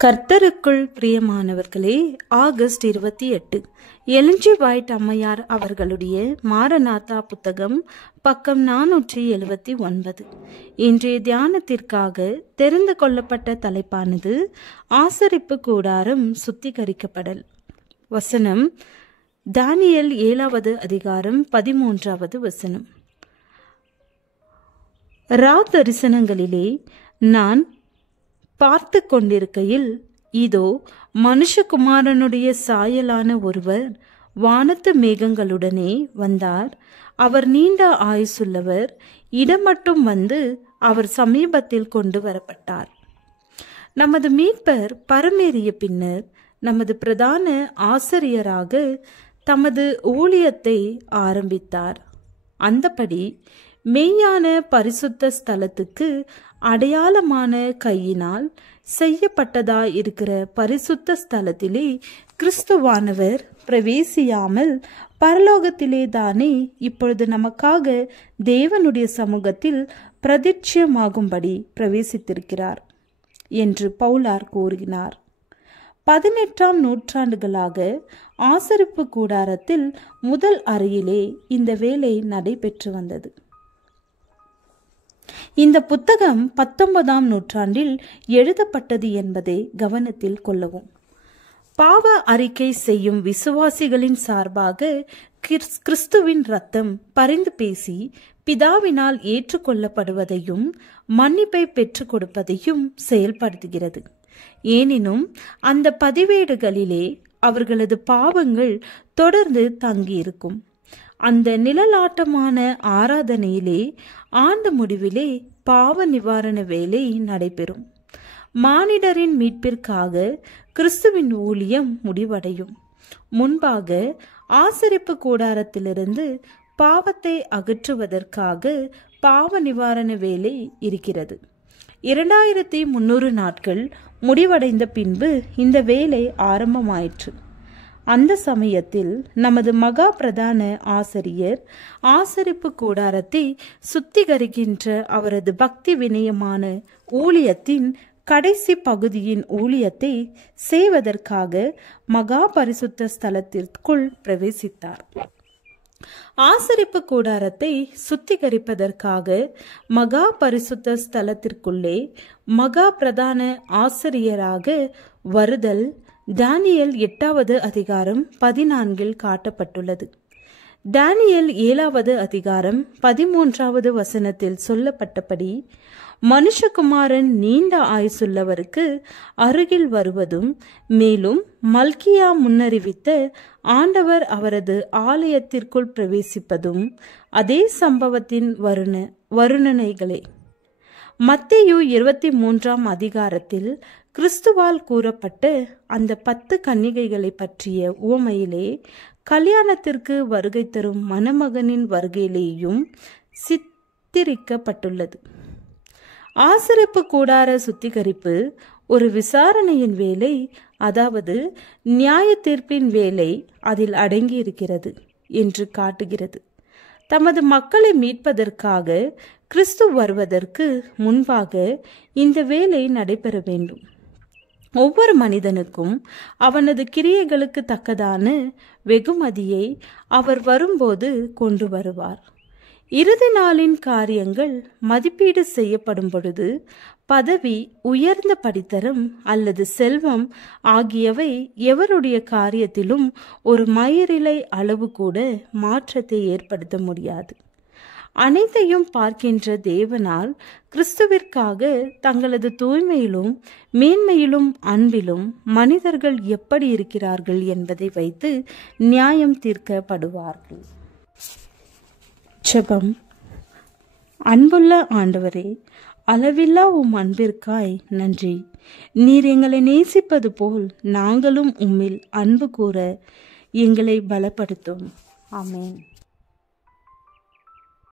கர்த்தருக்குள் பிரியமானவர்களே, August 28 எலின் G white அம்மையார் அவர்களுடைய மாரநாதா புத்தகம், பக்கம் 479. இன்றைய தியானத்திற்காக தெரிந்து கொள்ளப்பட்ட தலைப்பானது ஆசரிப்பு கூடாரம் சுத்திகரிக்கப்படல். வசனம் தானியேல் 7வது அதிகாரம் 13வது வசனம். தரிசனங்களிலே நான் பார்த்து கொண்டிருக்கையில், இதோ மனுஷகுமாரனுடைய சாயலான ஒருவர் வானத்து மேகங்களுடனே வந்தார். அவர் நீண்ட ஆயுசுள்ளவர். இடமட்டும் வந்து அவர் சமீபத்தில் கொண்டு வரப்பட்டார். நமது மீட்பர் பரமேறிய பின்னர் நமது பிரதான ஆசிரியராக தமது ஊழியத்தை ஆரம்பித்தார். அந்தபடி மெய்யான பரிசுத்த ஸ்தலத்துக்கு அடையாளமான கையினால் செய்யப்பட்டதாய் இருக்கிற பரிசுத்த ஸ்தலத்திலே கிறிஸ்துவானவர் பிரவேசியாமல் பரலோகத்திலே தானே இப்பொழுது நமக்காக தேவனுடைய சமூகத்தில் பிரதிட்சயமாகும்படி பிரவேசித்திருக்கிறார் என்று பவுலார் கூறினார். 18ஆம் நூற்றாண்டுகளாக ஆசரிப்பு கூடாரத்தில் முதல் அறையிலே இந்த வேலை நடைபெற்று வந்தது. இந்த புத்தகம் 19ஆம் நூற்றாண்டில் எழுதப்பட்டது என்பதை கவனத்தில் கொள்ளவும். பாவ அறிக்கை செய்யும் விசுவாசிகளின் சார்பாக கிறிஸ்துவின் இரத்தம் பரிந்து பேசி பிதாவினால் ஏற்றுக்கொள்ளப்படுவதையும் மன்னிப்பை பெற்றுக் கொடுப்பதையும் செயல்படுத்துகிறது. எனினும் அந்த பதிவேடுகளிலே அவர்களது பாவங்கள் தொடர்ந்து தங்கியிருக்கும். அந்த நிழலாட்டமான ஆராதனையிலே ஆண்டு முடிவிலே பாவ நிவாரண வேலை நடைபெறும். மானிடரின் மீட்பிற்காக கிறிஸ்துவின் ஊழியம் முடிவடையும் முன்பாக ஆசரிப்பு கூடாரத்திலிருந்து பாவத்தை அகற்றுவதற்காக பாவ நிவாரண வேலை இருக்கிறது. 2300 நாட்கள் முடிவடைந்த பின்பு இந்த வேலை ஆரம்பமாயிற்று. அந்த சமயத்தில் நமது மகா பிரதான ஆசிரியர் ஆசரிப்பு கூடாரத்தை சுத்திகரிக்கின்ற அவரது பக்தி வினயமான ஊழியத்தின் கடைசி பகுதியின் ஊழியத்தை செய்வதற்காக மகா பரிசுத்த ஸ்தலத்திற்குள் பிரவேசித்தார். ஆசரிப்பு கூடாரத்தை சுத்திகரிப்பதற்காக மகா பரிசுத்த ஸ்தலத்திற்குள்ளே மகா பிரதான ஆசிரியராக வருதல் தானியேல் 8வது அதிகாரம் 14 காட்டப்பட்டுள்ளது. தானியேல் 7வது அதிகாரம் 13வது வசனத்தில் சொல்லப்பட்டபடி மனுஷகுமாரன் நீண்ட ஆயுசுள்ளவருக்கு அருகில் வருவதும், மேலும் மல்கியா முன்னறிவித்த ஆண்டவர் அவரது ஆலயத்திற்குள் பிரவேசிப்பதும் அதே சம்பவத்தின் வருணனைகளே. மத்தேயு 23ஆம் அதிகாரத்தில் கிறிஸ்துவால் கூறப்பட்ட அந்த 10 கன்னிகைகளை பற்றிய உவமையிலே கல்யாணத்திற்கு வருகை தரும் மணமகனின் வருகையிலேயும் சித்தரிக்கப்பட்டுள்ளது. ஆசரிப்பு கூடார சுத்திகரிப்பு ஒரு விசாரணையின் வேலை, அதாவது நியாய தீர்ப்பின் வேலை அதில் அடங்கியிருக்கிறது என்று காட்டுகிறது. தமது மக்களை மீட்பதற்காக கிறிஸ்து வருவதற்கு முன்பாக இந்த வேலை நடைபெற வேண்டும். ஒவ்வொரு மனிதனுக்கும் அவனது கிரியைகளுக்கு தக்கதான வெகுமதியை அவர் வரும்போது கொண்டு வருவார். இறுதி நாளின் காரியங்கள் மதிப்பீடு செய்யப்படும் பொழுது பதவி, உயர்ந்த படித்தரம் அல்லது செல்வம் ஆகியவை எவருடைய காரியத்திலும் ஒரு மயிரிழை அளவு கூட மாற்றத்தை ஏற்படுத்த முடியாது. அனைத்தையும் பார்க்கின்ற தேவனால் கிறிஸ்துவிற்காக தங்களது தூய்மையிலும் மேன்மையிலும் அன்பிலும் மனிதர்கள் எப்படி இருக்கிறார்கள் என்பதை வைத்து நியாயம் தீர்க்கப்படுவார்கள். ஜெபம். அன்புள்ள ஆண்டவரே, அளவில்லா உம் அன்பிற்காய் நன்றி. நீர் எங்களை நேசிப்பது போல் நாங்களும் உம்மில் அன்பு கூற எங்களை பலப்படுத்தும். ஆமென்.